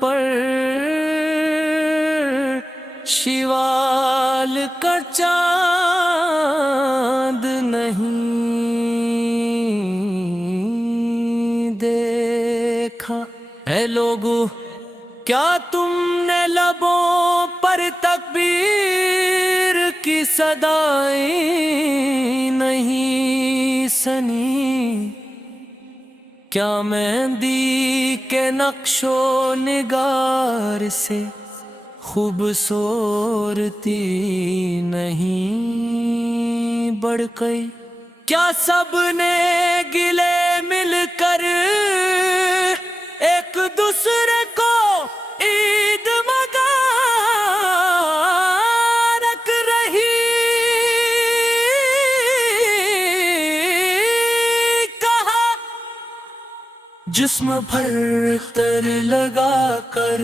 پر شیوال کا چاند نہیں دیکھا۔ اے لوگو کیا تم نے لبوں پر تکبیر کی صدائیں نہیں سنی؟ کیا مہندی کے نقش و نگار سے خوبصورتی نہیں بڑھ گئی؟ کیا سب نے گلے مل کر ایک دوسرے کو عید مبارک رہی کہا؟ جسم بھر تر لگا کر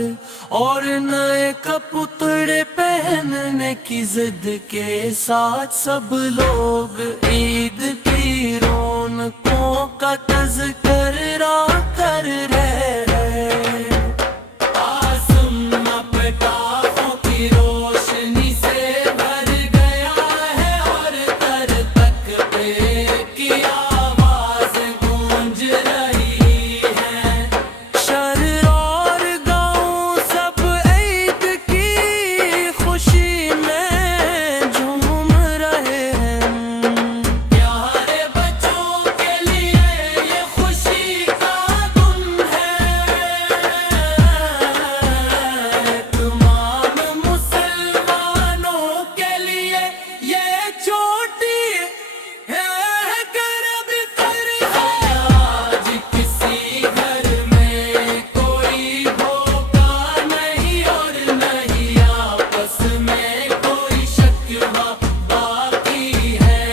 اور نئے کپڑے پہننے کی ضد کے ساتھ سب لوگ عید کی رونقوں کا تذکرہ کر رہے ہیں۔ آسمان پٹاخوں کی روشنی سے بھر گیا ہے اور تر تک پہ کی آواز گونج رہی ہے۔ شہر اور گاؤں سب عید کی خوشی میں جھوم رہے ہیں۔ پیارے بچوں کے لیے یہ خوشی کا دن ہے، تمام مسلمانوں کے لیے یہ چھوٹی ہے گرب تر ہے۔ آج کسی گھر میں کوئی دھوکہ نہیں اور نہیں آپس میں کوئی شکوہ باقی ہے۔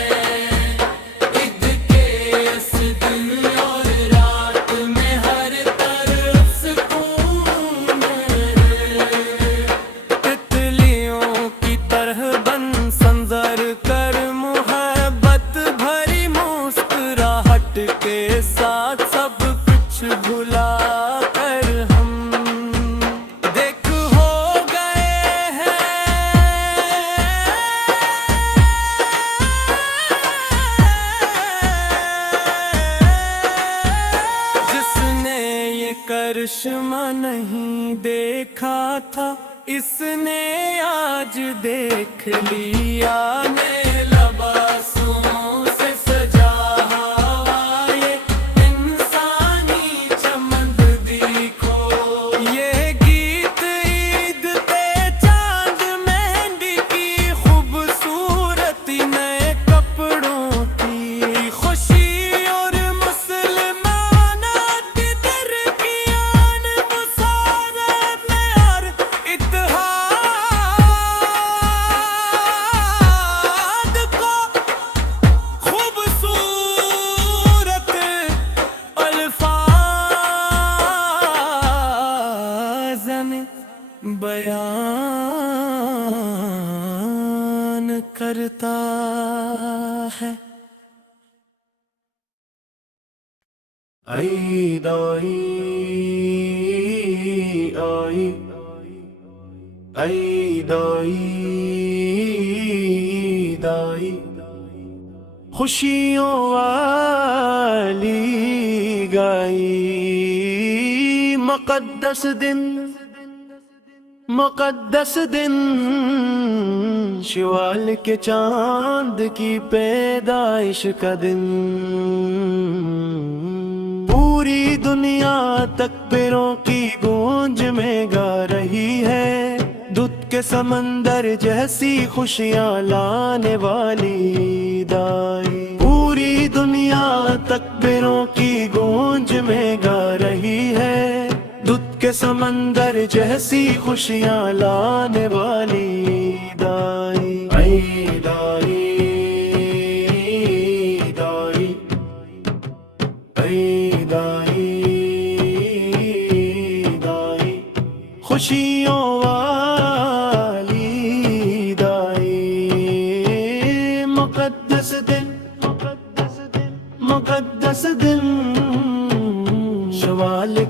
عید کے اس دن اور رات میں ہر طرف سکون ہے۔ تتلیوں کی طرح بن سنظر کر محبت بھری مسکراہٹ کے ساتھ سب کچھ بھلا کر ہم دیکھ ہو گئے ہیں۔ جس نے یہ کرشمہ نہیں دیکھا تھا اس نے آج دیکھ لیا۔ نئے لباسوں سے سجا ہوا یہ انسانی چمن دیکھو، یہ گیت عید پہ چاند مہندی کی خوبصورتی نئے کپڑوں کی خوشی اور مسلمانات کی ترقیان مساوات میں اور اتحاد کو خوبصورت الفاظ میں بیان کرتا ہے۔ عید آئی آئی عید آئی عید آئی، خوشیوں والی گائی، مقدس دن مقدس دن، شوال کے چاند کی پیدائش کا دن۔ پوری دنیا تکبیروں کی گونج میں گا رہی ہے، دودھ کے سمندر جیسی خوشیاں لانے والی عید آئی۔ پوری دنیا تکبیروں کی گونج میں گا رہی ہے، دودھ کے سمندر جیسی خوشیاں لانے والی عید آئی۔ عید آئی عید آئی عید آئی عید آئی، خوشیوں والی عید آئی، مقدس دن مقدس دن، شوال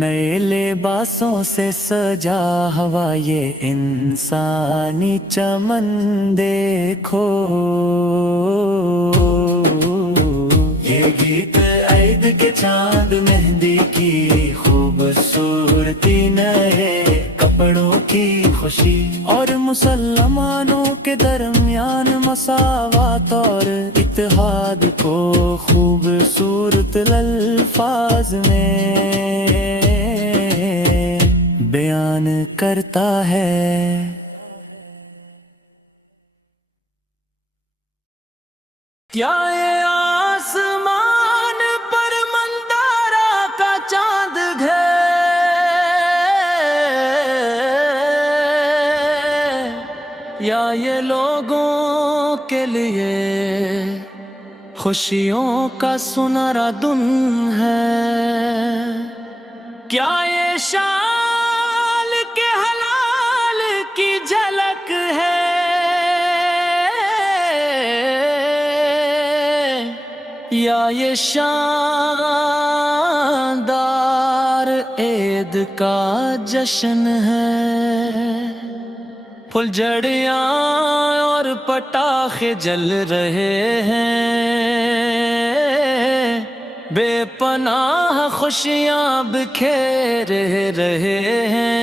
نئے لباسوں سے سجا ہوا یہ انسانی چمن دیکھو، یہ گیت عید کے چاند مہندی کی خوبصورتی، نئے کپڑوں کی خوشی اور مسلمانوں کے درمیان مساوات اور اتحاد کو خوبصورت الفاظ میں بیان کرتا ہے۔ کیا یہ آسمان پر مندارا کا چاند ہے، یا یہ لوگوں کے لیے خوشیوں کا سنہرا دن ہے؟ کیا یہ شال کے حلال کی جھلک ہے، یا یہ شاندار عید کا جشن ہے؟ پھلجھڑیاں اور پٹاخے جل رہے ہیں، بے پناہ خوشیاں بکھیر رہے ہیں،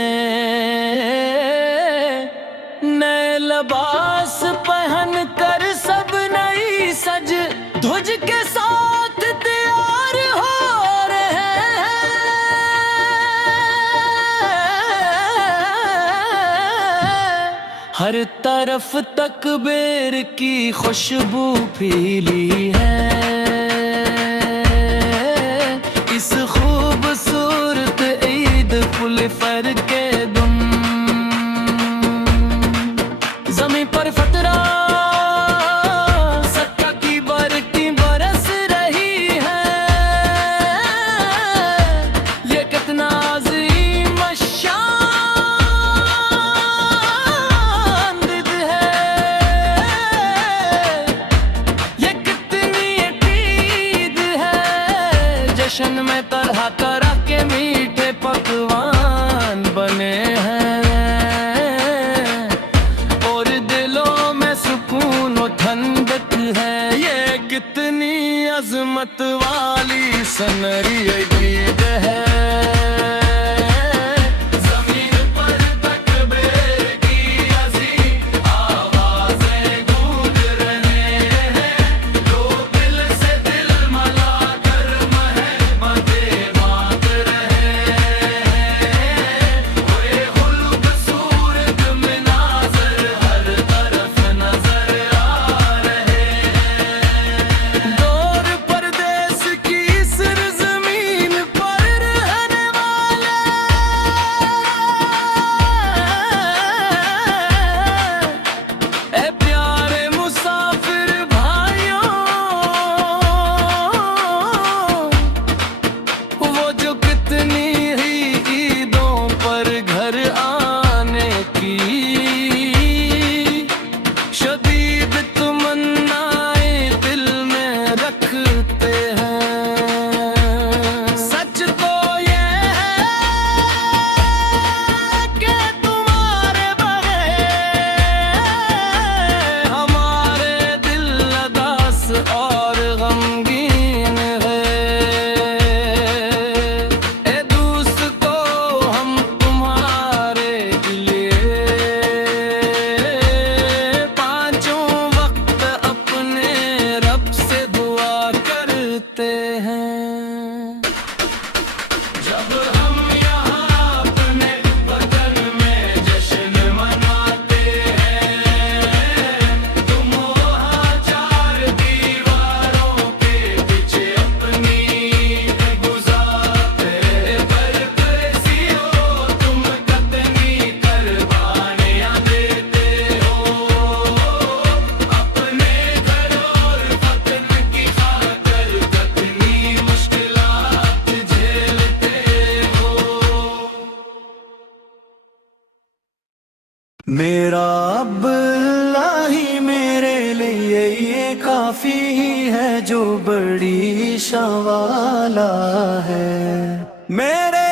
نئے لباس پہن کر سب نئی سج دھج کے ساتھ تیار ہو رہے ہیں، ہر طرف تکبیر کی خوشبو پھیلی ہے، اس خوبصورت عید الفطر کے دن زمین پر فطرہ صدقہ کی برکتیں برس رہی ہے، یہ کتنا عظیم الشان دن ہے، یہ کتنی عید ہے، جشن میں طرح طرح کے میٹھے پکوان بنے ہیں، اور دلوں میں سکون و ٹھنڈک ہے، یہ کتنی عظمت والی سنہری عید ہے، زمین پر تکبیر کی عظیم آوازیں گونج رہے ہیں، لوگ دل سے دل ملا کر مہمتیں بانٹ رہے ہیں، وہ خوبصورت مناظر ہر طرف نظر آ رہے ہیں، دور پردیس کی سرزمین پر رہنے والے اے پیارے مسافر بھائیوں، وہ جو کتنی ہی عیدوں پر گھر آنے کی شدید تمنائیں دل میں رکھتے ہیں، سچ تو یہ ہے کہ تمہارے بغیر ہمارے دل اداس اور غمگین ہے، اے دوستو ہم تمہارے لیے پانچوں وقت اپنے رب سے دعا کرتے ہیں، جب ہم یہاں اپنے وطن میں جشن مناتے ہیں، تم وہاں چار دیواروں کے پیچھے اپنی گزارتے، پر کیسی ہو تم کتنی قربانیاں دیتے ہو، اپنے گھر اور وطن کی خاطر کتنی مشکلات جھیلتے ہو۔ میرا اب اللہ ہی میرے لیے یہ کافی ہی ہے، جو بڑی شان والا ہے، میرے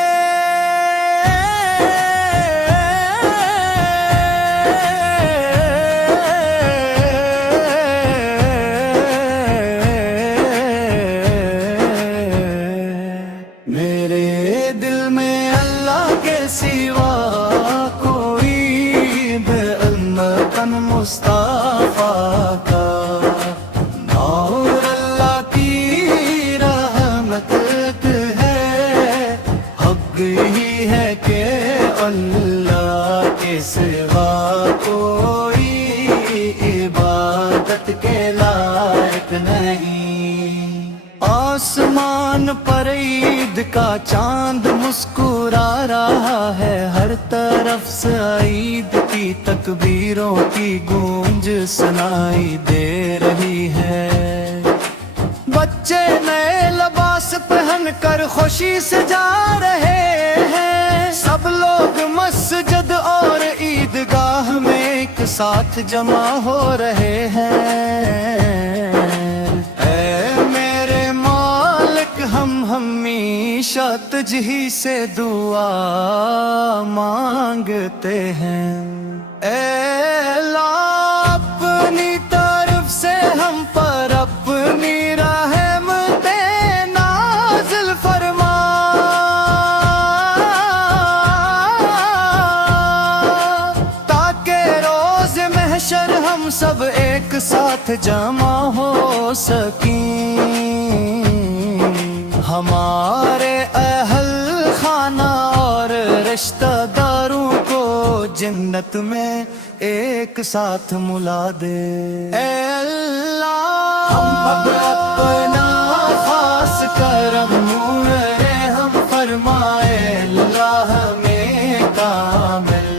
سوا کوئی بے علمتن مصطفیٰ کا، نور اللہ کی رحمت ہے، حق ہی ہے کہ اللہ کے سوا کوئی عبادت کے لائق نہیں۔ آسمان پر عید کا چاند مسکرا رہا ہے، ہر طرف سے عید کی تکبیروں کی گونج سنائی دے رہی ہے۔ بچے نئے لباس پہن کر خوشی سے جا رہے ہیں، سب لوگ مسجد اور عیدگاہ میں ایک ساتھ جمع ہو رہے ہیں۔ اے میرے مالک ہم ہمیشہ تجھ ہی سے دعا مانگتے ہیں، اے اللہ اپنی طرف سے ہم پر اپنی رحمتیں نازل فرما، تاکہ روز محشر ہم سب ایک ساتھ جمع ہو سکیں، ہمارے اہل خانہ اور رشتہ داروں کو جنت میں ایک ساتھ ملا دے۔ اے اللہ ہم اب اپنا خاص کرم ہم فرمائے، اللہ میں کامل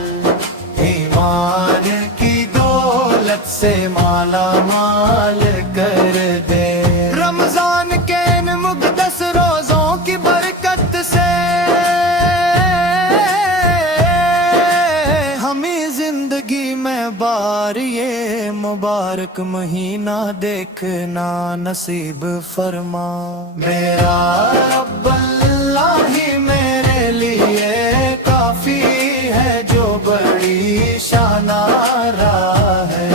ایمان کی دولت سے مالا مال کر دے، رمضان کے ان مقدس روزوں کی برکت سے ہمیں زندگی میں بار یہ مبارک مہینہ دیکھنا نصیب فرما۔ میرا رب اللہ ہی میرے لیے کافی ہے، جو بڑی شانارہ ہے،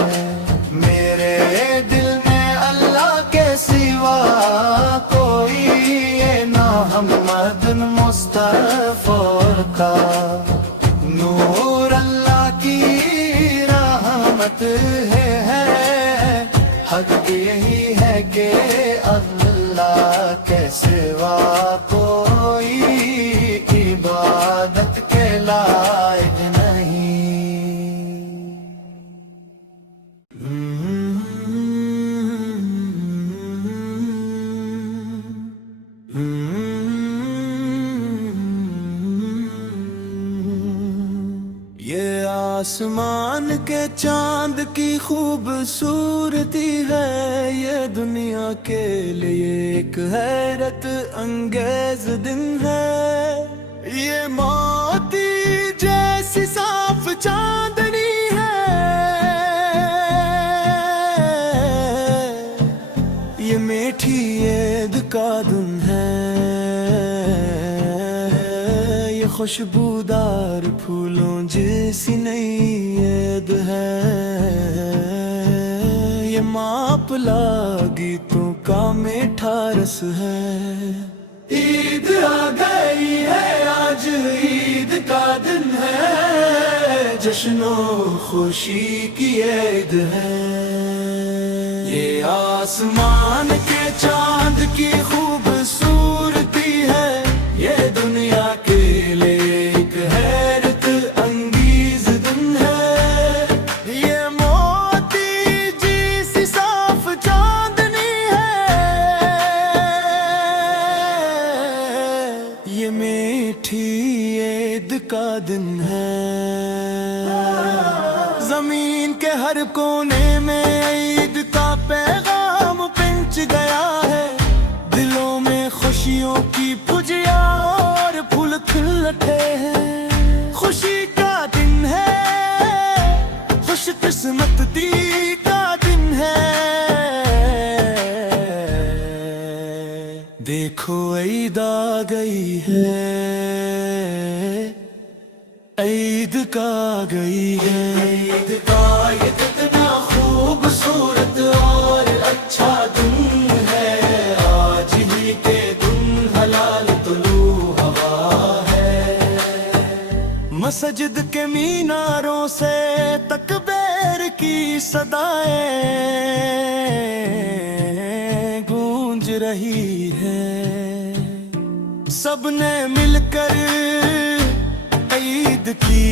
میرے دل میں اللہ کے سوا کوئی نہ محمد مصطفیٰ کا، نور اللہ کی رحمت ہے، حق یہی ہے کہ اللہ کے سوا کوئی عبادت کے لائق نہیں۔ یہ آسمان کے چاند کی خوبصورتی ہے، یہ دنیا کے لیے ایک حیرت انگیز دن ہے، یہ موتی جیسی صاف چاندنی ہے، یہ میٹھی عید کا دن ہے، یہ خوشبودار پھولوں جیسی نئی عید ہے، یہ ماپلا گیتوں کا میٹھا رس ہے۔ عید آ گئی ہے، آج عید کا دن ہے، جشن و خوشی کی عید ہے، یہ آسمان کے چاند کی خوبصورتی ہے، یہ دنیا کے لیے ایک حیرت انگیز دن ہے، یہ موتی جیسی صاف چاندنی ہے، یہ میٹھی عید کا دن ہے، زمین کے ہر کونے میں عید کا پیغام پہنچ گیا ہے، دلوں میں خوشیوں کی پھجیاں اور پھول کھل اٹھے ہیں، خوشی کا دن ہے، خوش قسمتی کا دن ہے، دیکھو عید آ گئی ہے، عید کا گئی ہے، عید کا یہ کتنا خوبصورت اور اچھا دن ہے، آج ہی کے دن حلال طلوع ہوا ہے، مسجد کے میناروں سے تکبیر کی صدائیں گونج رہی ہے، سب نے مل کر عید کی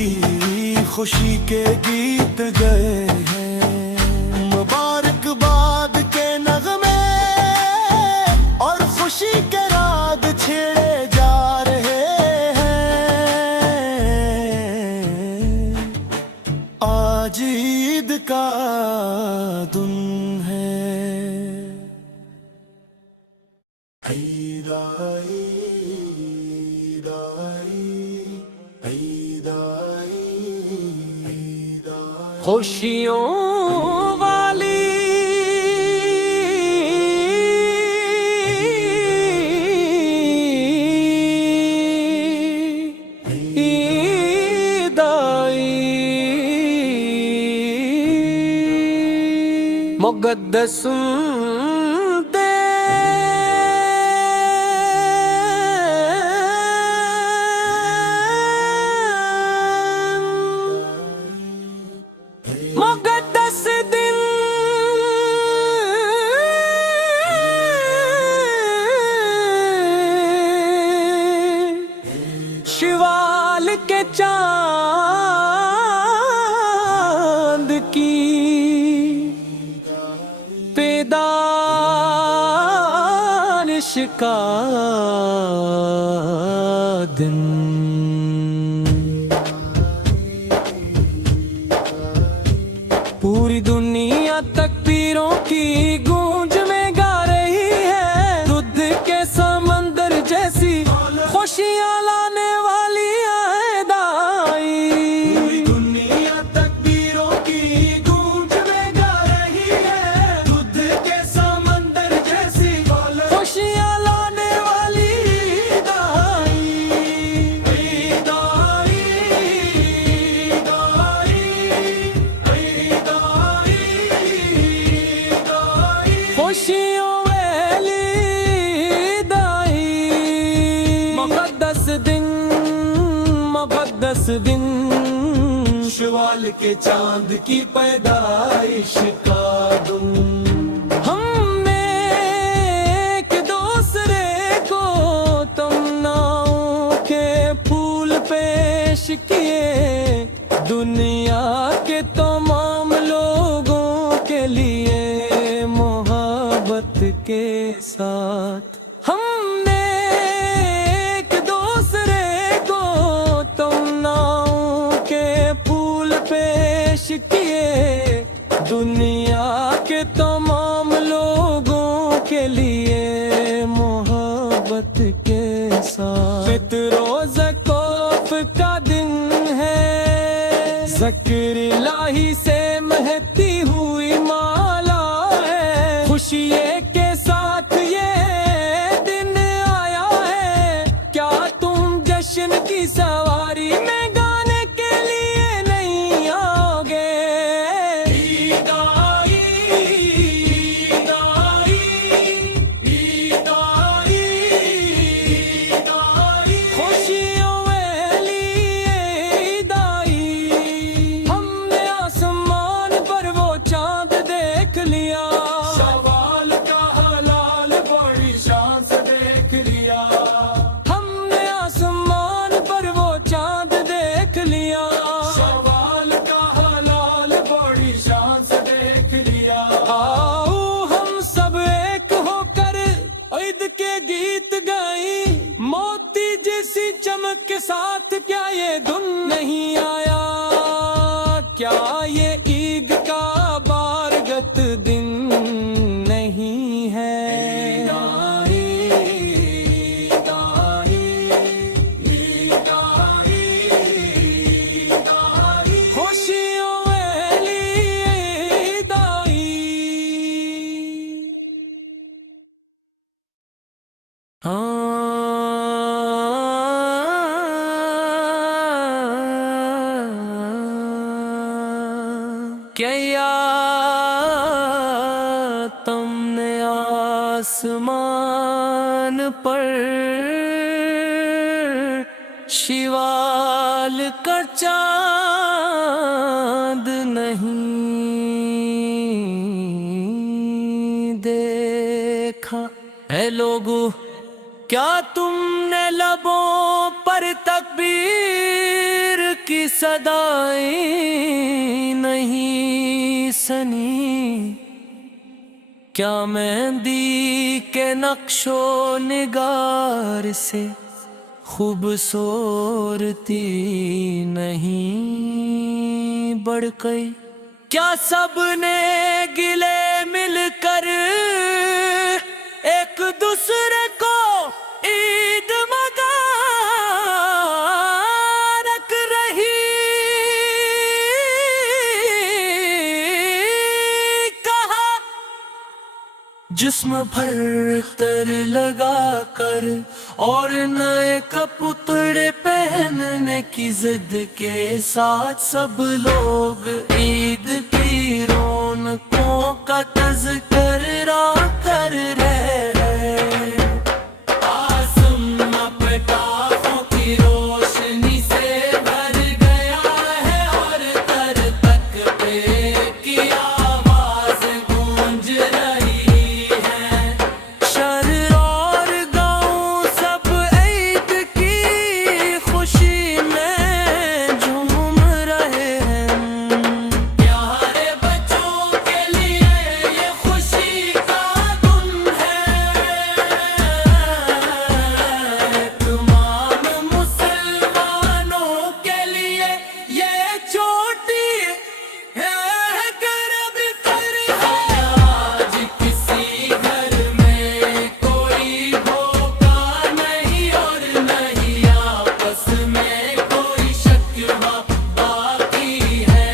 خوشی کے گیت گئے ہیں، مبارکباد کے نغمے اور خوشی کے راگ چھیڑے جا رہے ہیں، آج عید کا دن ہے۔ عید آئی، عید آئی، عید آئی، عید آئی، خوشیوں والی عید آئی، مقدس مقدس دن شوال کے چاند کی پیدائش کا دن، پوری دنیا تکبیروں کی گونج میں گا رہی ہے، دودھ کے سمندر جیسی خوشیاں لانے والی عید آئی، پوری دنیا تکبیروں کی گونج میں گا رہی ہے، دودھ کے سمندر جیسی خوشیاں لانے والی عید آئی، عید آئی، عید آئی، عید آئی، عید آئی، خوشیوں والی عید آئی، مقدس دن، مقدس دن شوال کے چاند کی پیدائش کا دن، ہم نے ایک دوسرے کو تمناؤں کے پھول پیش کیے، دنیا کے تمام لوگوں کے لیے محبت کے ساتھ، ہم نے ایک دوسرے کو تمناؤں کے پھول پیش کیے، دنیا کے تمام لوگوں کے لیے محبت کے ساتھ، فطر و زکوف کا دن ہے، ذکر الہی سے مہتی ہوئی مالا ہے، خوشی کے ساتھ یہ دن آیا ہے، کیا تم جشن کی سواری میں گانے کے لیے نہیں آؤ گے؟ عید آئی، عید آئی، عید آئی، عید آئی، خوشیوں والی عید آئی، ہم نے آسمان پر وہ چاند دیکھ لیا، شوال کا حلال بڑی شان سے دیکھ لیا، ہم نے آسمان پر وہ چاند دیکھ لیا، شوال کا حلال بڑی شان سے دیکھ لیا، آؤ ہم سب ایک ہو کر عید کے گیت گائیں، موتی جیسی چمک کے ساتھ کیا یہ دن نہیں آیا، کیا یہ عید کا بارگت دن نہیں ہے؟ عید آئی، عید آئی، عید آئی، عید آئی، خوشیوں والی عید آئی، کیا تم نے آسمان پر شوال کا چاند نہیں دیکھا۔ اے لوگو کیا تم نے لبوں پر تکبیر کی صدائیں نہیں سنی؟ کیا مہندی کے نقش و نگار سے خوبصورتی نہیں بڑھ گئی؟ کیا سب نے گلے مل کر ایک دوسرے کو عید مبارک رہی کہا؟ جسم بھر تر لگا کر اور نئے کپڑے پہننے کی ضد کے ساتھ سب لوگ عید کی رونقوں کا تذکرہ کر رہے ہیں۔ آسمان پٹاخوں کی روشنی سے بھر گیا ہے اور تر تک پہ کی آواز گونج رہی ہے۔ شہر اور گاؤں سب عید کی خوشی میں جھوم رہے ہیں۔ پیارے بچوں کے لیے یہ خوشی کا دن ہے، تمام مسلمانوں کے لیے یہ چھوٹی ہے کرب کر ہے۔ آج کسی گھر میں کوئی دھوکہ نہیں اور نہیں آپس میں کوئی شکوہ باقی ہے۔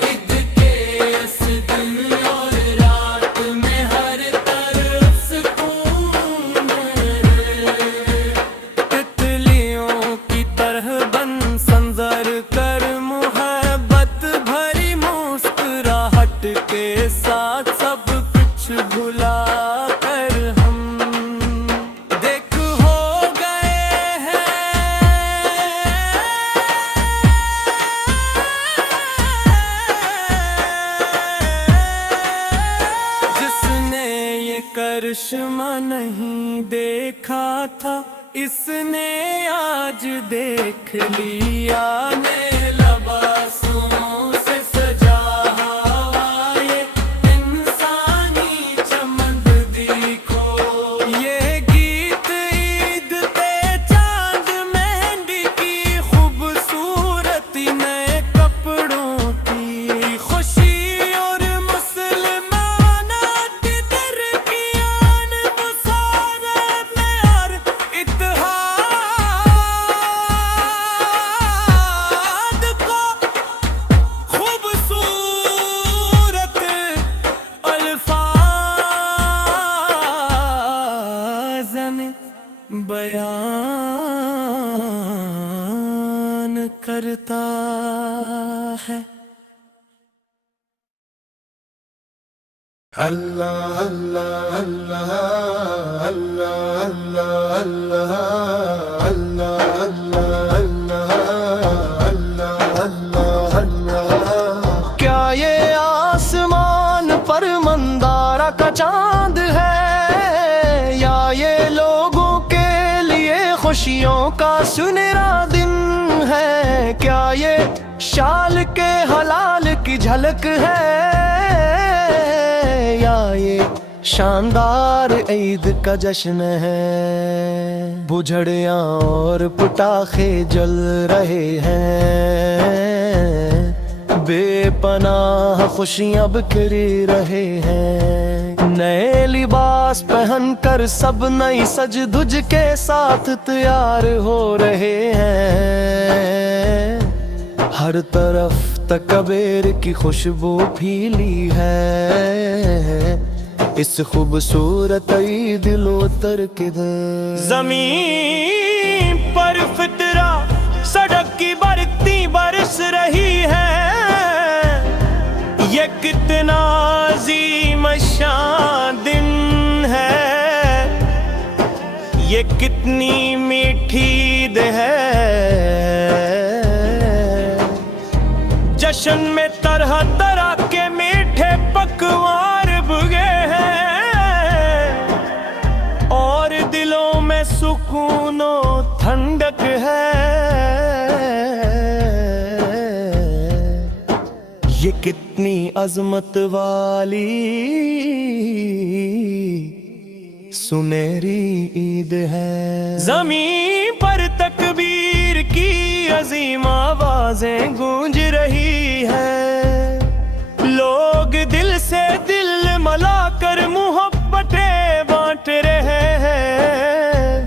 عید کے اس دن اور رات میں ہر طرف سکون ہے۔ تتلیوں کی طرح بن سنظر کر محبت بھری مسکراہٹ کے ساتھ سب کچھ بھلا کر ہم دیکھ ہو گئے ہیں۔ جس نے یہ کرشمہ نہیں دیکھا تھا اس نے آج دیکھ لیا۔ نئے لباسوں سے سجا ہوا یہ انسانی چمن دیکھو، یہ گیت عید پہ چاند مہندی کی خوبصورتی نئے کپڑوں کی خوشی اور مسلمانات کی ترقیان مسارت میں اور اتحاد کو خوبصورت الفاظ میں بیان کرتا ہے۔ اللہ اللہ اللہ اللہ اللہ اللہ اللہ اللہ اللہ اللہ۔ کیا یہ آسمان پر مندارہ کا چاند ہے یا یہ لوگوں کے لیے خوشیوں کا سنہرا دن ہے؟ کیا یہ شال کے حلال کی جھلک ہے یا یہ شاندار عید کا جشن ہے؟ بجھڑیاں اور پٹاخے جل رہے ہیں، بے پناہ خوشیاں بکھر رہے ہیں۔ نئے لباس پہن کر سب نئی سج دھج کے ساتھ تیار ہو رہے ہیں۔ ہر طرف تکبیر کی خوشبو پھیلی ہے، اس خوبصورت عید لوتر کدھر؟ زمین پر فطرہ سڑک کی برکتی برس رہی ہے، یہ کتنا عظیم شان دن ہے، یہ کتنی میٹھی عید ہے، جشن میں طرح طرح کے میٹھے پکوان بگے ہیں، اور دلوں میں سکون و ٹھنڈک ہے۔ یہ کتنی عظمت والی سنہری عید ہے، زمین پر تکبیر کی عظیم آوازیں گونج رہی ہے، لوگ دل سے دل ملا کر محبتیں بانٹ رہے ہیں۔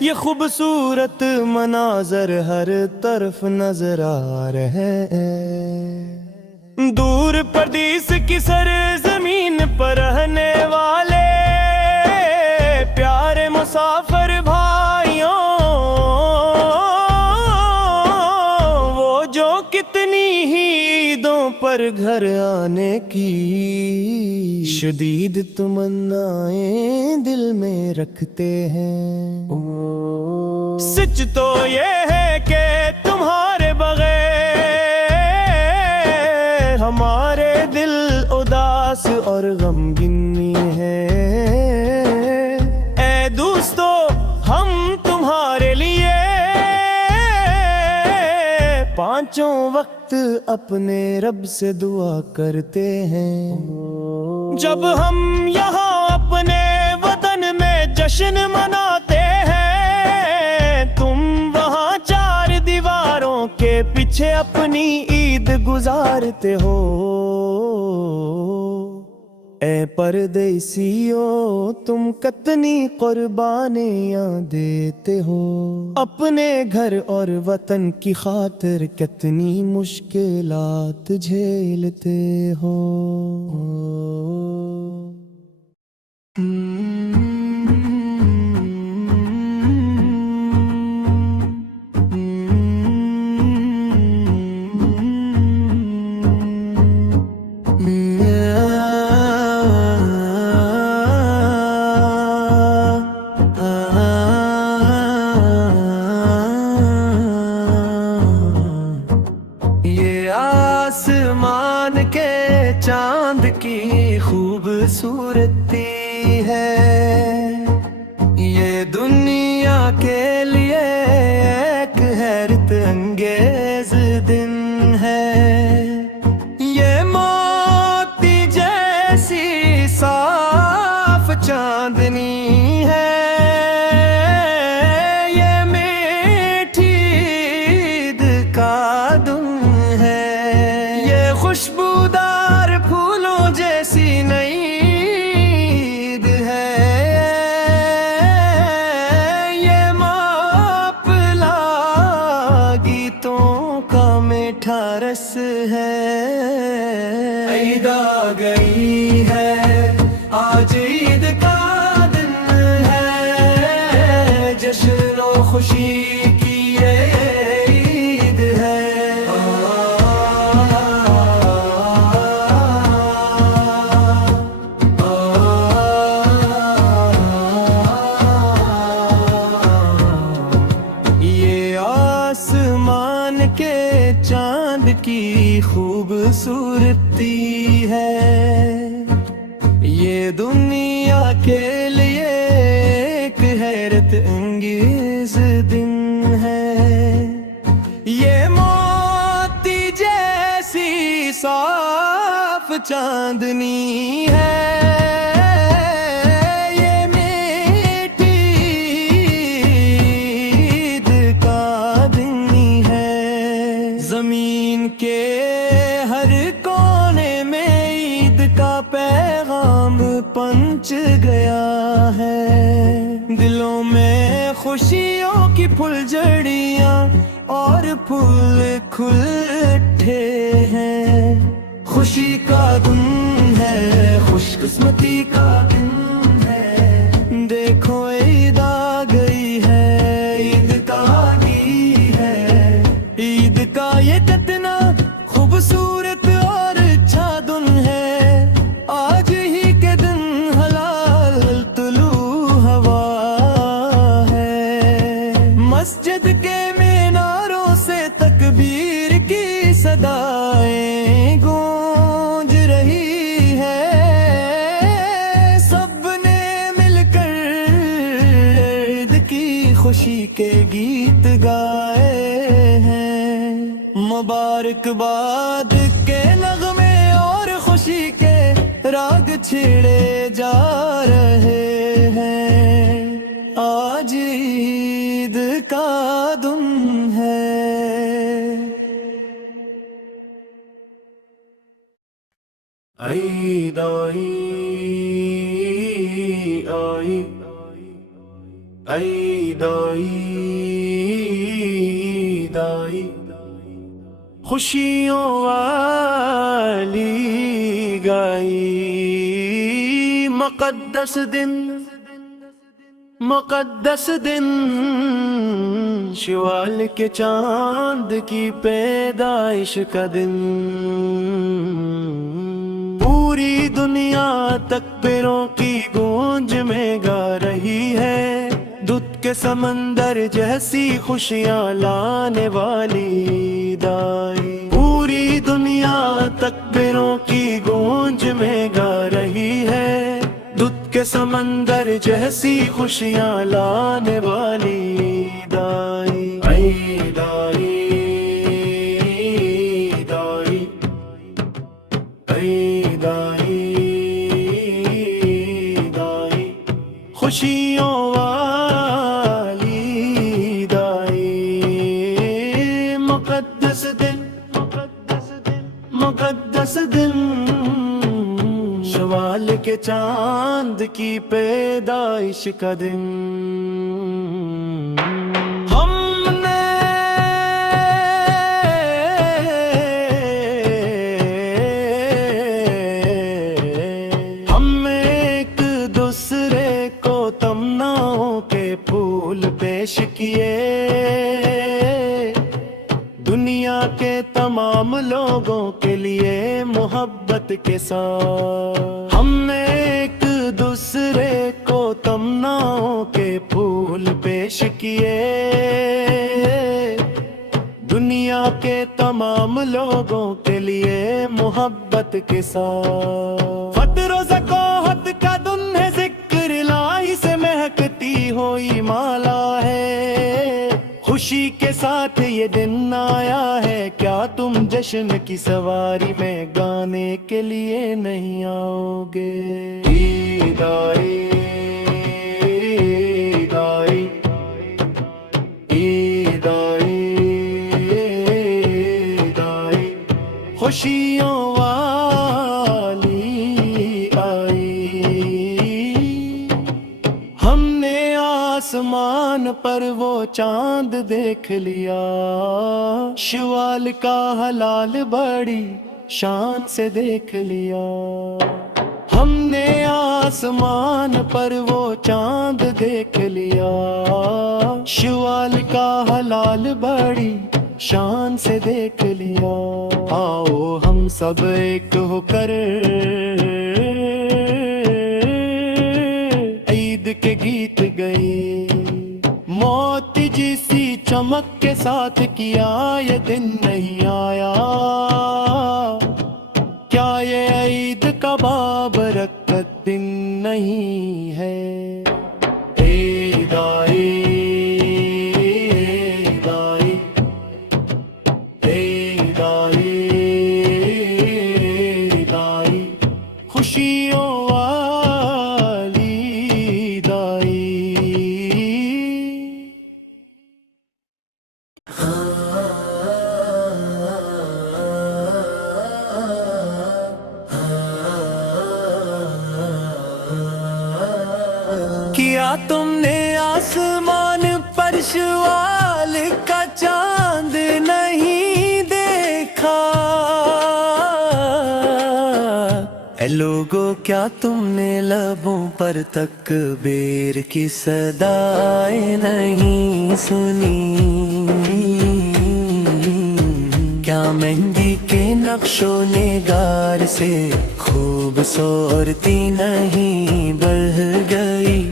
یہ خوبصورت مناظر ہر طرف نظر آ رہے ہیں، دور پردیس کی سرزمین پر رہنے والے پیارے مسافر بھائیوں، وہ جو کتنی ہی عیدوں پر گھر آنے کی شدید تمنائیں دل میں رکھتے ہیں۔ سچ تو یہ ہے کہ تمہارے بغیر ہمارے دل اداس اور غمگین ہے۔ اے دوستو، ہم تمہارے لیے پانچوں وقت اپنے رب سے دعا کرتے ہیں۔ جب ہم یہاں اپنے وطن میں جشن مناتے ہیں، تم وہاں چار دیواروں کے پیچھے اپنی عید گزارتے ہو۔ اے پردیسیو، تم کتنی قربانیاں دیتے ہو، اپنے گھر اور وطن کی خاطر کتنی مشکلات جھیلتے ہو۔ آسمان کے چاند کی خوبصورتی ہے، یہ دنیا کے لیے ایک حیرت انگیز دن ہے۔ یہ موتی جیسی صاف چاندنی ہے، یہ میٹھی عید کا دن ہے، خوشبودار پھولوں جیسی نئی عید ہے، یہ ماپلا گیتوں کا میٹھا رس ہے۔ عید آ گئی ہے، آج عید کا دن ہے، جشن و خوشی کی عید ہے۔ آسمان کے چاند کی خوبصورتی ہے، یہ دنیا کے لیے ایک حیرت انگیز دن ہے، یہ موتی جیسی صاف چاندنی ہے، زمین کے ہر کونے میں عید کا پیغام پنچ گیا ہے، دلوں میں خوشیوں کی پھلجھڑیاں اور پھول کھل اٹھے ہیں۔ خوشی کا دن ہے، خوش قسمتی کا دن ہے، دیکھو عید آ گئی ہے، عید کا یہ کتنا خوبصورت اور اچھا دن ہے، آج ہی کے دن حلال طلوع ہوا صدائیں گونج رہی ہے، سب نے مل کر عید کی خوشی کے گیت گائے ہیں۔ مبارکباد کے نغمے اور خوشی کے راگ چھڑے جا رہے ہیں، آج عید کا دن ہے۔ عید آئی آئی، عید آئی آئی، خوشیوں والی گائی، مقدس دن مقدس دن، شوال کے چاند کی پیدائش کا دن، پوری دنیا تکبیروں کی گونج میں گا رہی ہے، دودھ کے سمندر جیسی خوشیاں لانے والی عید آئی، پوری دنیا تکبیروں کی گونج میں گا رہی ہے، دودھ کے سمندر جیسی خوشیاں لانے والی عید آئی، عید آئی عید آئی، عید آئی عید آئی، خوشیوں والی عید آئی، مقدس دن مقدس دن، شوال کے چاند کی پیدائش کا دن، ہم ایک دوسرے کو تمناؤں کے پھول پیش کیے، دنیا کے تمام لوگوں کے لیے محبت کے ساتھ، ہم نے ایک دوسرے کو تمناؤں کے پھول پیش کیے، دنیا کے تمام لوگوں کے لیے محبت کے ساتھ، فطر و ذکوہت کا دن ہے، ذکر الہی سے مہکتی ہوئی مالا ہے، خوشی کے ساتھ یہ دن آیا ہے، کیا تم جشن کی سواری میں گانے کے لیے نہیں آؤ گے؟ عید آئی عید آئی، عید آئی عید آئی، خوشیوں والی آئی، ہم نے آسمان پر وہ چاند دیکھ لیا، شوال کا ہلال بڑی شان سے دیکھ لیا، ہم نے آسمان پر وہ چاند دیکھ لیا، شوال کا ہلال بڑی شان سے دیکھ لیا، آؤ ہم سب ایک ہو کر عید کے گیت گئے، موتی جیسی چمک کے ساتھ کیا یہ دن نہیں آیا، کیا یہ عید کا بابرکت دن نہیں ہے؟ عید آئی عید آئی، عید آئی عید آئی، خوشیوں والی عید آئی، کیا تم نے آسمان پر شوال کا چاند نہیں دیکھا؟ اے لوگو کیا تم نے لبوں پر تکبیر کی صدائیں نہیں سنی؟ کیا مہندی کے نقش و نگار سے خوبصورتی نہیں بڑھ گئی؟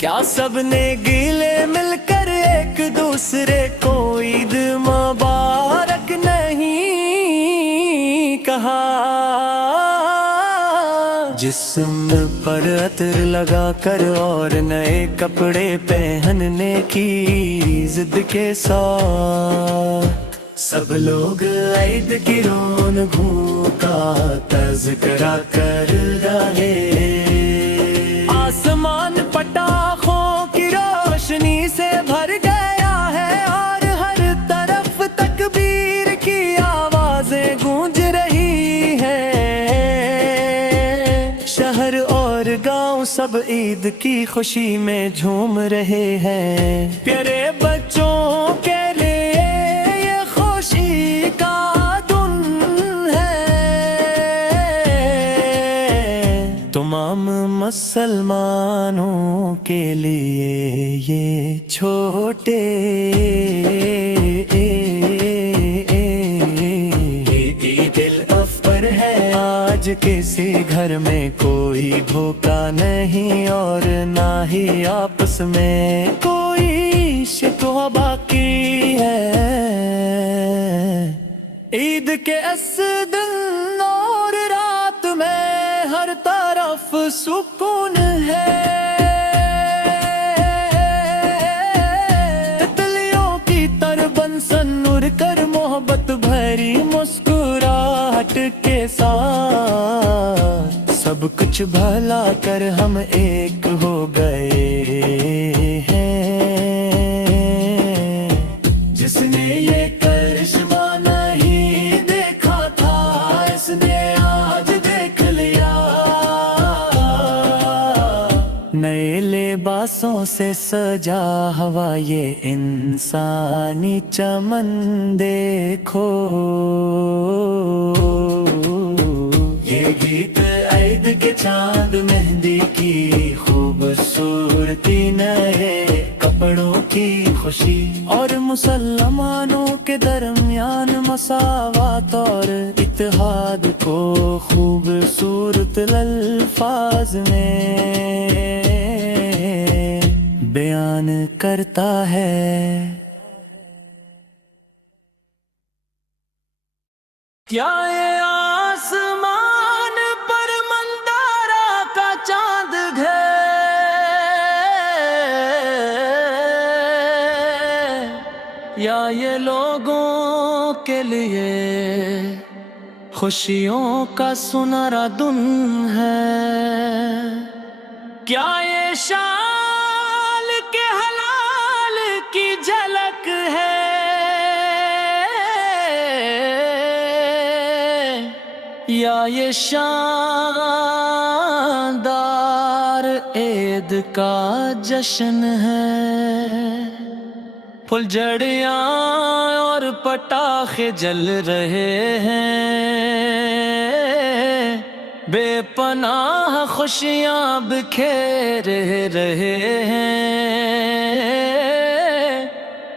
کیا سب نے گلے مل کر ایک دوسرے کو عید مبارک نہیں جسم پر عطر لگا کر اور نئے کپڑے پہننے کی ضد کے ساتھ سب لوگ عید کی رونقوں کا تذکرہ کر رہے۔ آسمان پٹاخوں کی روشنی سے بھر گیا ہے اور ہر طرف تکبیر کی آوازیں گونج رہی ہیں۔ شہر اور گاؤں سب عید کی خوشی میں جھوم رہے ہیں۔ پیارے بچوں کے لیے یہ خوشی کا دن ہے۔ تمام مسلمانوں کے لیے یہ چھوٹے عید الاکبر ہے۔ آج کسی گھر میں کوئی بھوکا نہیں اور نہ ہی آپس میں کوئی شکوہ باقی ہے۔ عید کے اس دن اور رات میں ہر طرف سکون ہے۔ تتلیوں کی طرح سن اڑ کر محبت بھری مسکراہٹ کے ساتھ سب کچھ بھلا کر ہم ایک ہو گئے ہیں۔ جس نے یہ کرشمہ نہیں دیکھا تھا اس نے آج دیکھ لیا۔ نئے لباسوں سے سجا ہوا یہ انسانی چمن دیکھو۔ یہ گیت عید کے چاند مہندی کی خوبصورتی، نئے کپڑوں کی خوشی اور مسلمانوں کے درمیان مساوات اور اتحاد کو خوبصورت الفاظ میں بیان کرتا ہے۔ کیا یہ آسمان پر منظارہ کا چاند ہے یا یہ لوگوں کے لیے خوشیوں کا سنہرا دن ہے؟ کیا یہ شال کے حلال کی جھلک ہے یا یہ شاندار عید کا جشن ہے؟ پھلجھڑیاں اور پٹاخے جل رہے ہیں، بے پناہ خوشیاں بکھیر رہے ہیں۔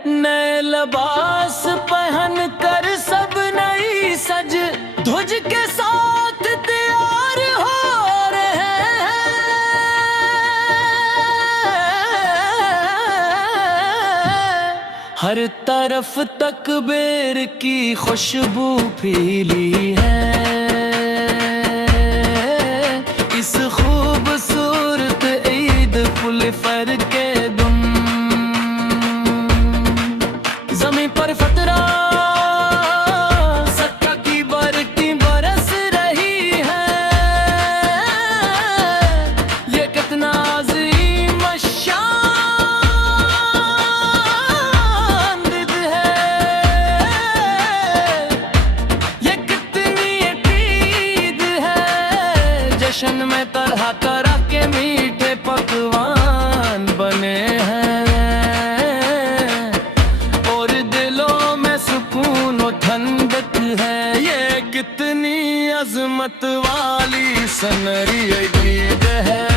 نئے لباس پہن کر سب نئی سج دھج کے ساتھ تیار ہو رہے ہیں۔ ہر طرف تکبیر کی خوشبو پھیلی ہے۔ اس خوبصورت عید الفطر کے دن زمین پر فطرہ صدقہ کی برکتیں برس رہی ہے۔ یہ کتنا عظیم الشان دن ہے، یہ کتنی عید ہے۔ جشن میں طرح طرح کے میٹھے پکوان بنے ہیں اور دلوں میں سکون و ٹھنڈک ہے۔ یہ کتنی عظمت والی سنہری عید ہے۔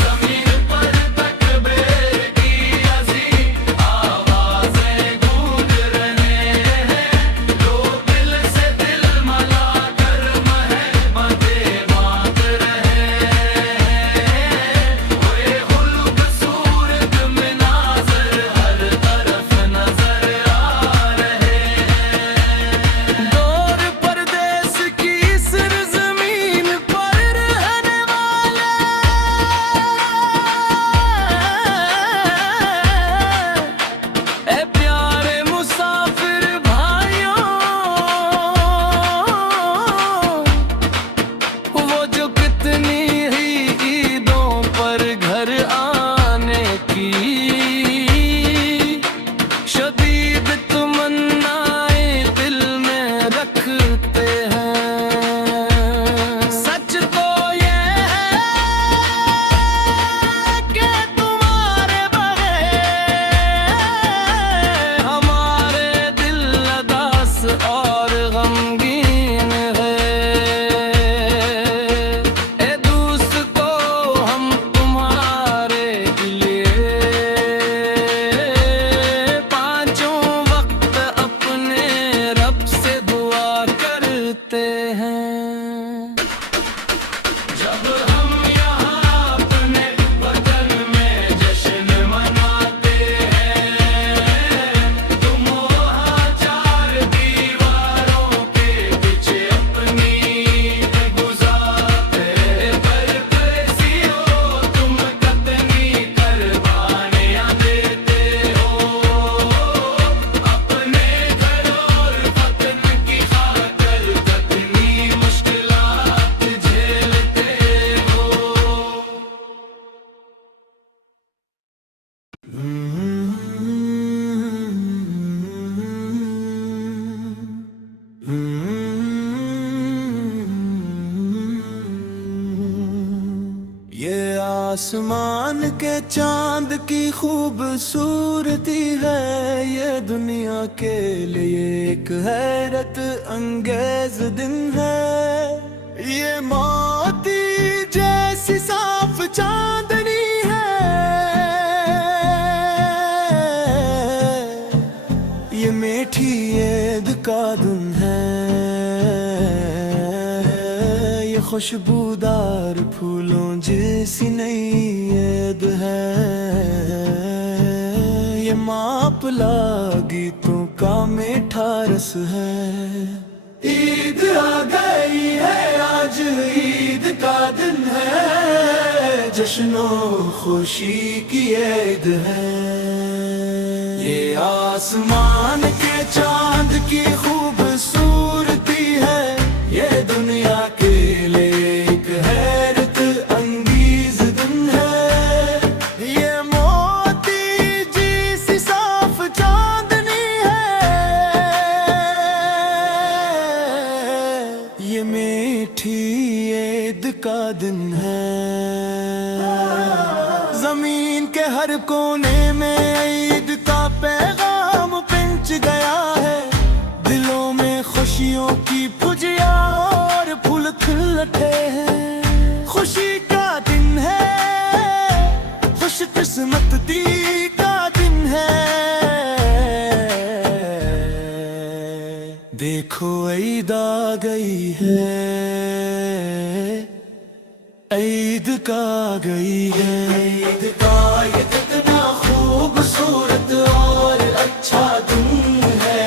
زمین پر تکبیر کی عظیم آوازیں گونج رہے ہیں، لوگ دل سے دل ملا کر محبتیں بانٹ رہے ہیں۔ وہ خوبصورت مناظر ہر طرف نظر آ رہے ہیں۔ دور پردیس کی سرزمین آسمان کے چاند کی خوبصورتی ہے، یہ دنیا کے لیے ایک حیرت انگیز دن ہے۔ یہ موتی جیسی صاف چاندنی ہے، یہ میٹھی عید کا دن ہے، خوشبودار پھولوں جیسی نئی عید ہے، یہ ماپلا گیتوں کا میٹھا رس ہے۔ عید آ گئی ہے، آج عید کا دن ہے، جشن و خوشی کی عید ہے۔ یہ آسمان کے چاند کی خوبصورتی ہے، یہ دنیا کے ایک حیرت انگیز دن ہے، یہ موتی جیسی صاف چاندنی ہے، یہ میٹھی عید کا دن ہے۔ زمین کے ہر کونے میں عید کا پیغام پہنچ گیا ہے، دلوں میں خوشیوں کی پھجیاں اور پھول کھل اٹھے ہیں۔ خوشی کا دن ہے، خوش قسمتی کا دن ہے، دیکھو عید آ گئی ہے، عید کا آ گئی ہے۔ عید کا یہ کتنا خوبصورت اور اچھا دن ہے،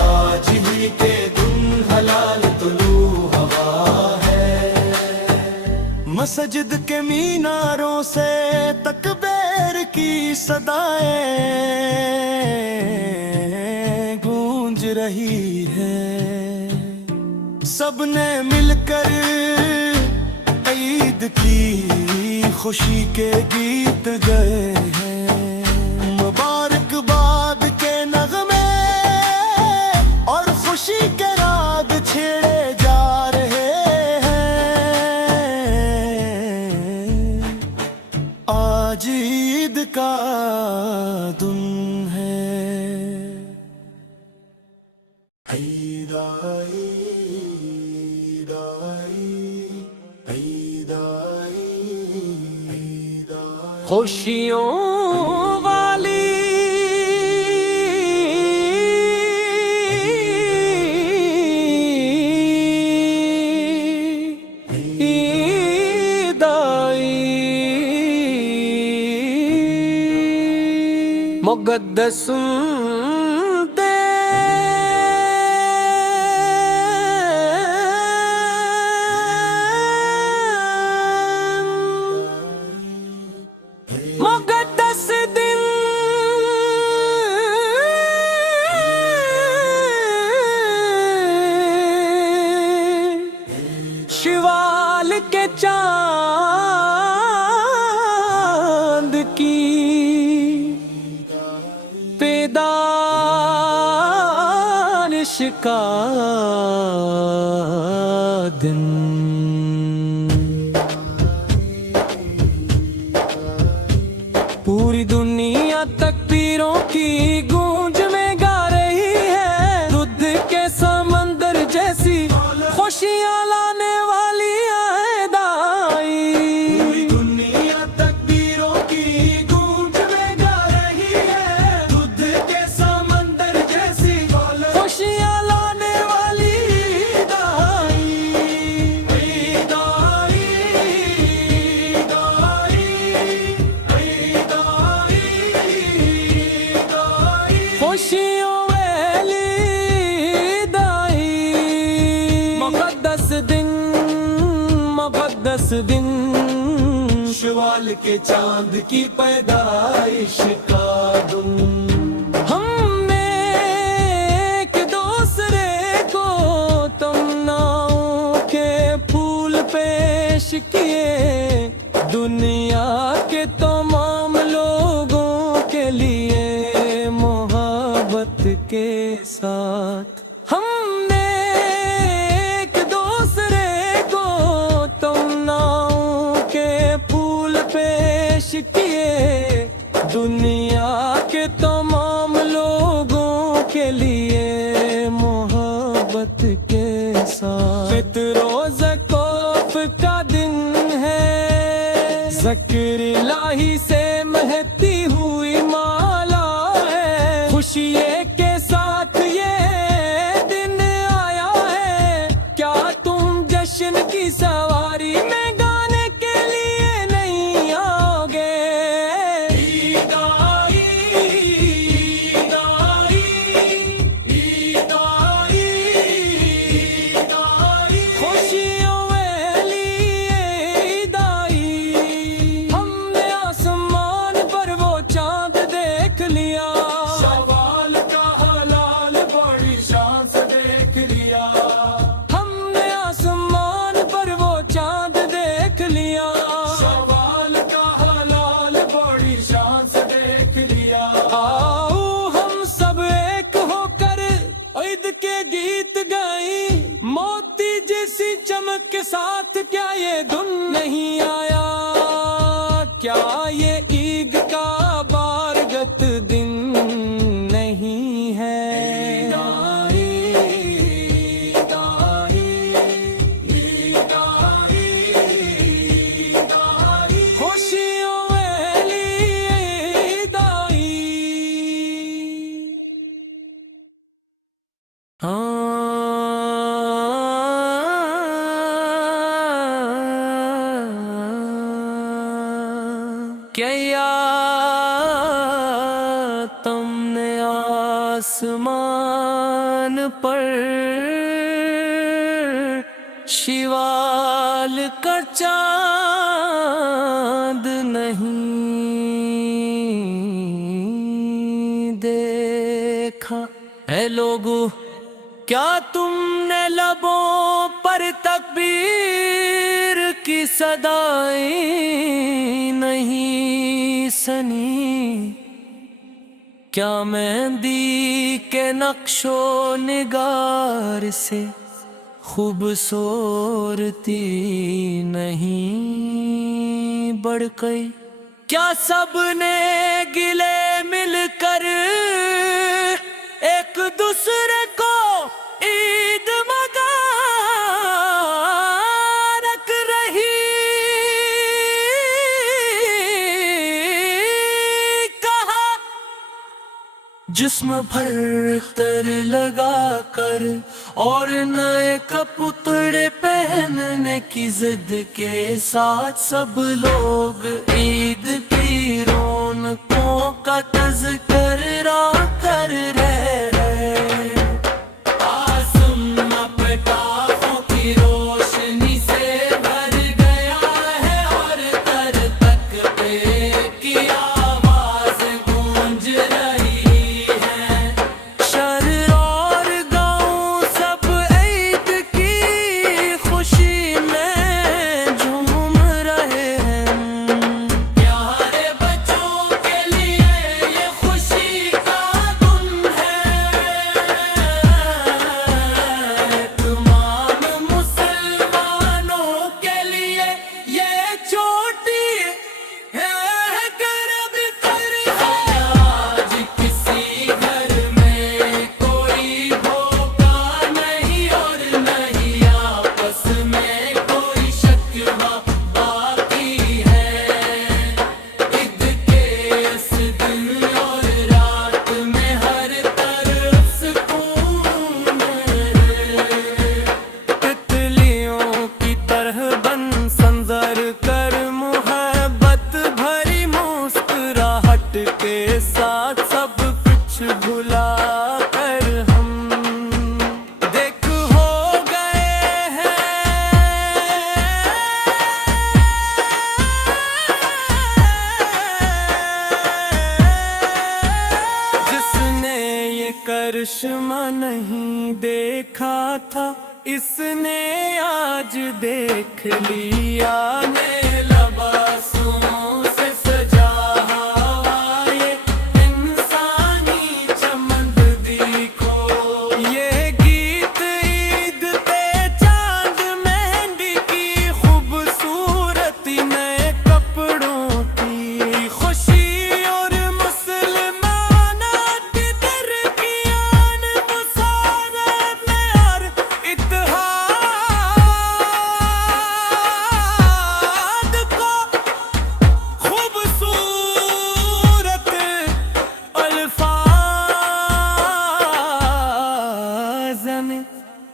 آج ہی کے دن حلال طلوع ہوا ہے، مسجد کے میناروں سے تکبیر کی صدائیں گونج رہی ہے، سب نے مل کر عید کی خوشی کے گیت گائے ہیں، مبارکباد کے نغمے اور خوشی کے راگ چھیڑے جا رہے ہیں، آج عید کا دن ہے۔ عید آئی، عید آئی، عید آئی، عید آئی، خوشیوں والی عید آئی، مقدس مقدس دن، شوال کے چاند کی پیدائش کا دن، پوری دنیا تکبیروں کی گونج میں گا رہی ہے، دودھ کے سمندر جیسی خوشیاں لانے والی عید آئی، پوری دنیا تکبیروں کی گونج میں گا رہی ہے، دودھ کے سمندر جیسی خوشیاں لانے والی عید آئی، عید آئی، عید آئی، عید آئی، عید آئی، خوشیوں والی عید آئی، مقدس دن، مقدس دن، شوال کے چاند کی پیدائش کا دن، ہم نے ایک دوسرے کو تمناؤں کے پھول پیش کیے، دنیا کے تمام لوگوں کے لیے محبت کے ساتھ، ہم نے ایک دوسرے کو تمناؤں کے پھول پیش دنیا کے تمام لوگوں کے لیے محبت کے ساتھ فطر و زکوف کا دن ہے، ذکر الہی سے مہتی ہوئی مالا ہے، خوشی کے ساتھ یہ دن آیا ہے، کیا تم جشن کی سواری میں گانے کے لیے نہیں آؤ گے؟ عید آئی، عید آئی، عید آئی، عید آئی، خوشیوں والی عید آئی، ہم نے آسمان پر وہ چاند دیکھ لیا، شوال کا ہلال بڑی شان سے دیکھ لیا، ہم نے آسمان پر وہ چاند دیکھ لیا، شوال کا ہلال بڑی شان سے دیکھ لیا۔ آؤ ہم سب ایک ہو کر عید کے گیت گائیں، موتی جیسی چمک کے ساتھ کیا یہ دن نہیں آیا؟ کیا یہ عید کا بارگت دن نہیں ہے؟ عید آئی، عید آئی، عید آئی، عید آئی، خوشیوں والی عید آئی۔ کیا تم نے آسمان پر شوال کا چاند نہیں دیکھا؟ اے لوگو، کیا تم نے لبوں پر تکبیر کی صدائیں نہیں سنی؟ کیا مہندی کے نقش و نگار سے خوبصورتی نہیں بڑھ گئی؟ کیا سب نے گلے مل کر ایک دوسرے کو عید مبارک رہی کہا؟ جسم بھر تر لگا کر اور نئے کپڑے پہننے کی ضد کے ساتھ سب لوگ عید کی رونقوں کا تذکرہ کر رہے ہیں۔ آسمان پٹاخوں کی روشنی سے بھر گیا ہے اور تر تک پہ کی آواز گونج رہی ہے، شہر اور گاؤں سب عید کی خوشی میں جھوم رہے ہیں۔ پیارے بچوں کے لیے یہ خوشی کا دن ہے، تمام مسلمانوں کے لیے یہ چھوٹی ہے کرب ترہا۔ آج کسی گھر میں کوئی بھوکا نہیں اور نہیں آپس میں کوئی شکوہ باقی ہے، عید کے اس دن اور رات میں ہر طرف سکون ہے۔ تتلیوں کی طرح بن سنظر کر محبت بھری مسکراہٹ کے ساتھ سب کچھ بھلا کر ہم دیکھ ہو گئے ہیں۔ جس نے یہ کرشمہ نہیں دیکھا تھا، اس نے آج دیکھ لیا۔ نے لباسوں سے سجا ہوا یہ انسانی چمن دیکھو، یہ گیت عید پہ چاند مہندی کی خوبصورتی نئے کپڑوں کی خوشی اور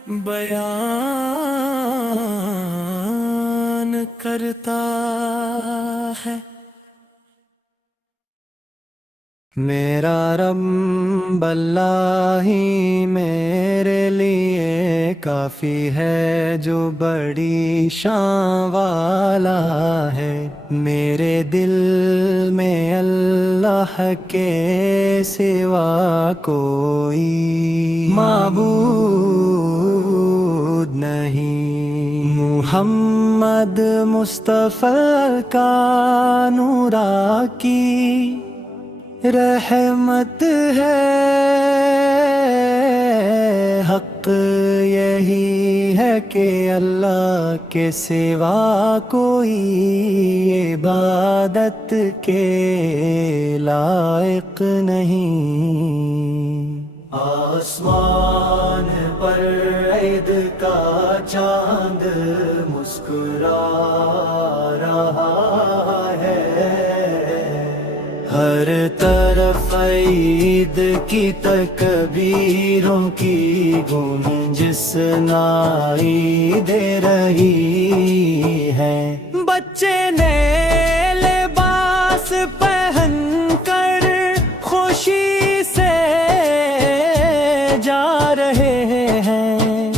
بیان کرتا ہے۔ میرا رب اللہ ہی میرے لیے کافی ہے، جو بڑی شان والا ہے۔ میرے دل میں اللہ کے سوا کوئی معبود نہیں۔ محمد مصطفیٰ کا نورا کی رحمت ہے، حق یہی ہے کہ اللہ کے سوا کوئی عبادت کے لائق نہیں۔ آسمان پر عید کا چاند مسکرا رہا ہے، ہر طرف عید کی تکبیروں کی گونج سنائی دے رہی ہے۔ بچے نئے لباس پہن کر خوشی سے جا رہے ہیں،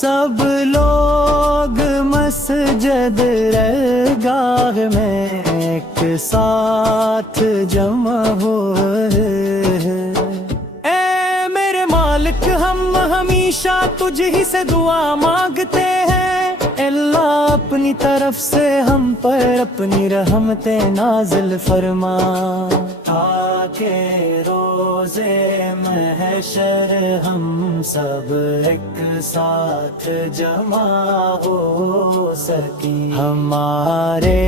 سب لوگ مسجد درگاہ میں ایک ساتھ جمع ہوئے ہیں۔ اے میرے مالک، ہم ہمیشہ تجھ ہی سے دعا مانگتے ہیں، اللہ اپنی طرف سے ہم پر اپنی رحمتیں نازل فرما، تاکہ روزے محشر ہم سب ایک ساتھ جمع ہو سکیں۔ ہمارے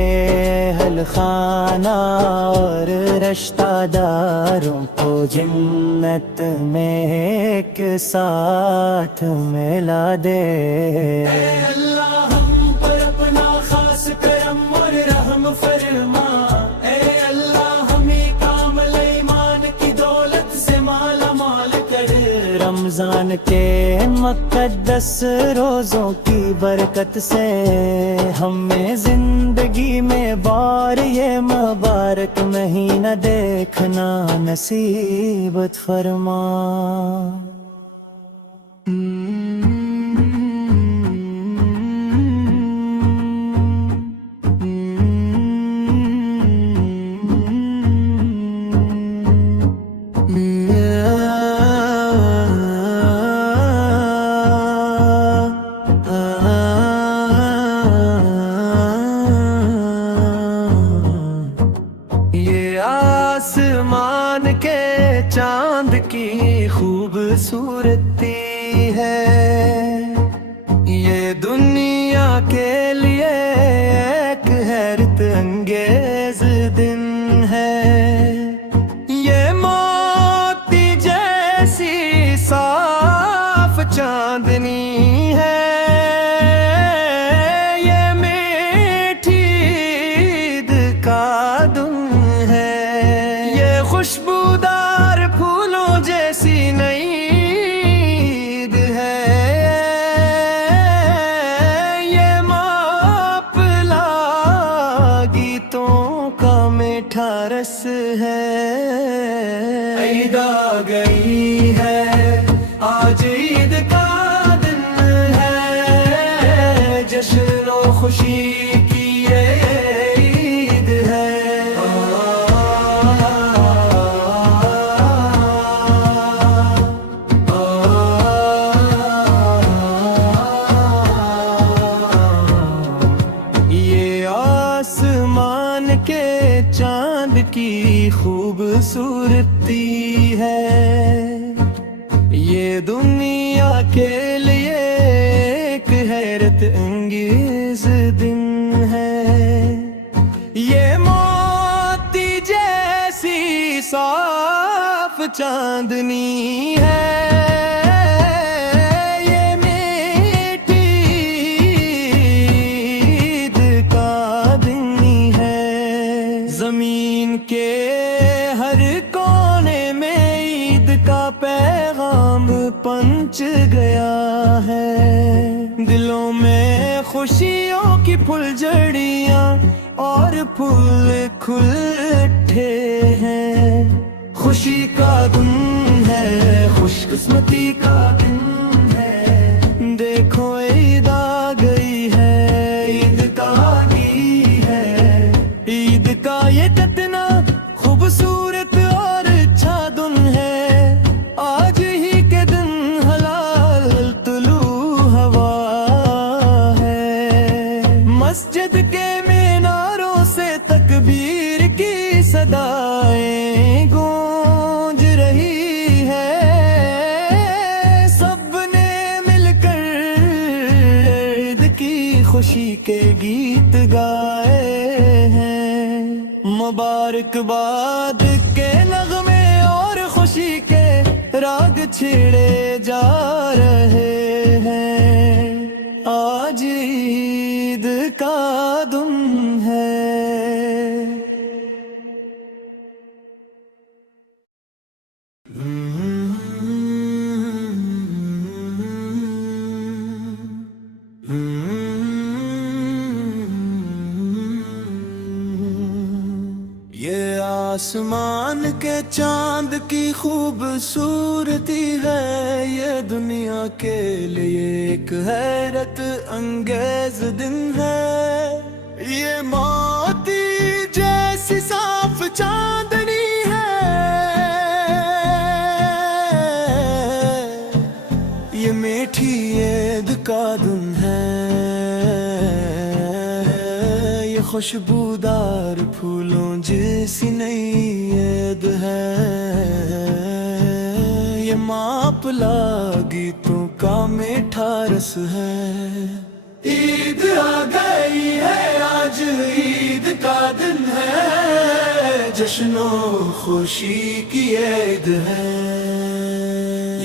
اہل خانہ اور رشتہ داروں کو جنت میں ایک ساتھ ملا دے۔ اے اللہ ہم پر اپنا خاص کرم اور رحم فرما، اے اللہ ہمیں کامل ایمان کی دولت سے مالا مال کر۔ رمضان کے مقدس روزوں کی برکت سے ہمیں زندگی میں بار یہ مبارک مہینہ دیکھنا نصیبت فرما۔ آسمان کے چاند کی خوبصورتی ہے، یہ دنیا کے لیے ایک حیرت انگیز دن ہے۔ یہ موتی جیسی صاف چاندنی ہے، یہ میٹھی عید کا دن ہے، یہ خوشبودار پھولوں جیسی نئی عید ہے، یہ ماپلا گیتوں کا میٹھا رس ہے۔ عید آ گئی ہے، آج عید کا دن ہے، جشن و خوشی کی یہ عید ہے۔ آسمان کے چاند کی خوبصورتی ہے، یہ دنیا کے لیے ایک حیرت انگیز دن ہے، یہ موتی جیسی صاف چاندنی ہے، زمین کے ہر کونے میں عید کا پیغام پنچ گیا ہے، دلوں میں خوشیوں کی پھلجھڑیاں اور پھول کھل اٹھے ہیں۔ خوشی کا دن ہے، خوش قسمتی کا دن ہے، دیکھو عید آ گئی ہے، عید کا آگی ہے، عید کا یہ کتنا خوبصورت اور اچھا دن ہے، آج ہی کے دن حلال طلوع ہوا ہے، مسجد کے میناروں سے تکبیر کی صدائیں گونج رہی ہے، سب نے مل کر عید کی خوشی کے گیت گائے ہیں، مبارکباد کے نغمے اور خوشی کے راگ چھڑے جا رہے ہیں، آج عید کا دن ہے۔ یہ آسمان کے چاند کی خوبصورتی ہے، یہ دنیا کے لیے ایک حیرت انگیز دن ہے، یہ موتی جیسی صاف چاندنی ہے، یہ میٹھی عید کا دن ہے، خوشبودار پھولوں جیسی نئی عید ہے، یہ ماپلا گیتوں کا میٹھا رس ہے، عید آ گئی ہے، آج عید کا دن ہے، جشن و خوشی کی عید ہے،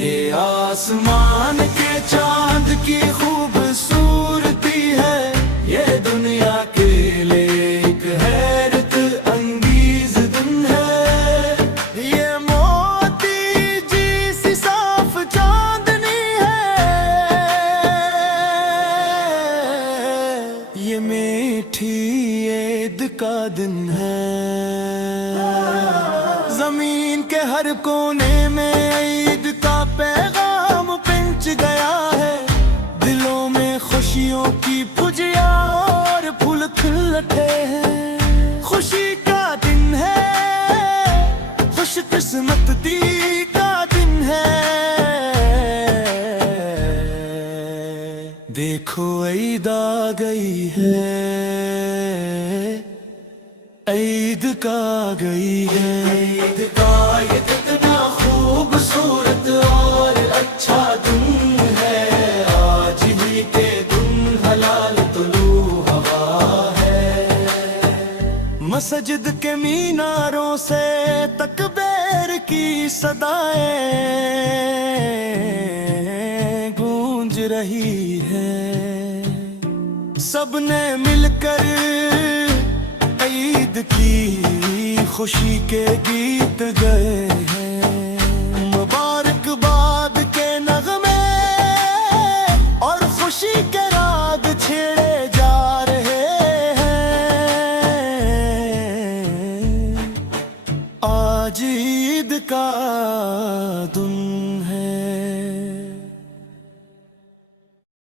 یہ آسمان کے چاند کی خوبصورتی ہے، یہ دنیا کے لیے ایک حیرت انگیز دن ہے، یہ موتی جیسی صاف چاندنی ہے، یہ میٹھی عید کا دن ہے، زمین کے ہر کونے میں عید کا پیغام پہنچ گیا ہے، دلوں میں خوشیوں کی پھجیاں اور پھول کھل اٹھے ہیں، خوشی کا دن ہے، خوش قسمتی کا دن ہے، دیکھو عید آ گئی ہے، عید کا آ گئی ہے، عید کا یہ کتنا خوبصورت اور اچھا دن ہے، آج ہی کے دن حلال طلوع ہوا ہے، مسجد کے میناروں سے تکبیر کی صدائیں گونج رہی ہے، سب نے مل کر عید کی خوشی کے گیت گائے ہیں، مبارکباد